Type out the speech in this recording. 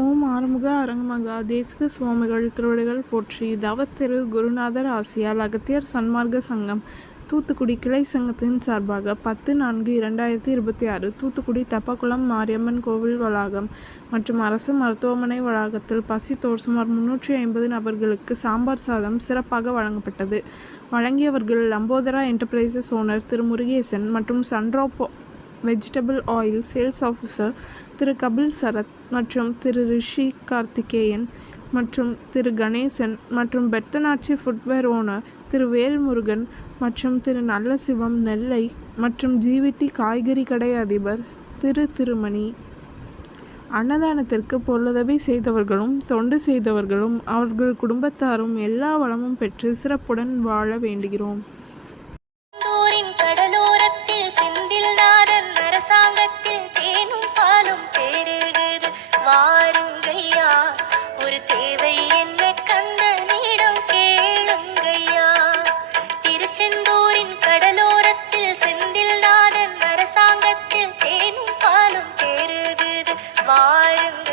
ஓம் ஆறுமுக அரங்கமகா தேசிக சுவாமிகள் திருவடிகள் போற்றி. தவத்திரு குருநாதர் ஆசியால் அகத்தியர் சன்மார்க்க சங்கம் தூத்துக்குடி கிளை சங்கத்தின் சார்பாக 10/4/2026 தூத்துக்குடி தப்பக்குளம் மாரியம்மன் கோவில் வளாகம் மற்றும் அரசு மருத்துவமனை வளாகத்தில் பசித்தோர் சுமார் 350 நபர்களுக்கு சாம்பார் சாதம் சிறப்பாக வழங்கப்பட்டது. வழங்கியவர்கள் லம்போதரா என்டர்பிரைசஸ் ஓனர் திரு முருகேசன் மற்றும் Sundrop vegetable oil sales officer திரு கபில் சரத் மற்றும் திரு ரிஷி கார்த்திகேயன் மற்றும் திரு கணேசன் மற்றும் பெத்தனாட்சி ஃபுட்வேர் ஓனர் திரு வேல்முருகன் மற்றும் திரு நல்லசிவம் நெல்லை மற்றும் ஜிவிடி காய்கறி கடை அதிபர் திரு திருமணி. அன்னதானத்திற்கு பொருளுதவி செய்தவர்களும் தொண்டு செய்தவர்களும் அவர்கள் குடும்பத்தாரும் எல்லா வளமும் பெற்று சிறப்புடன் வாழ வேண்டுகிறோம். வாருங்கய்யா, ஒரு தேவை என்ன கந்தனிடம் கேளுங்கய்யா. திருச்செந்தூரின் கடலோரத்தில் செந்தில் நாதன் அரசாங்கத்தில் தேனும் பாலும் பெருகுது. வாருங்க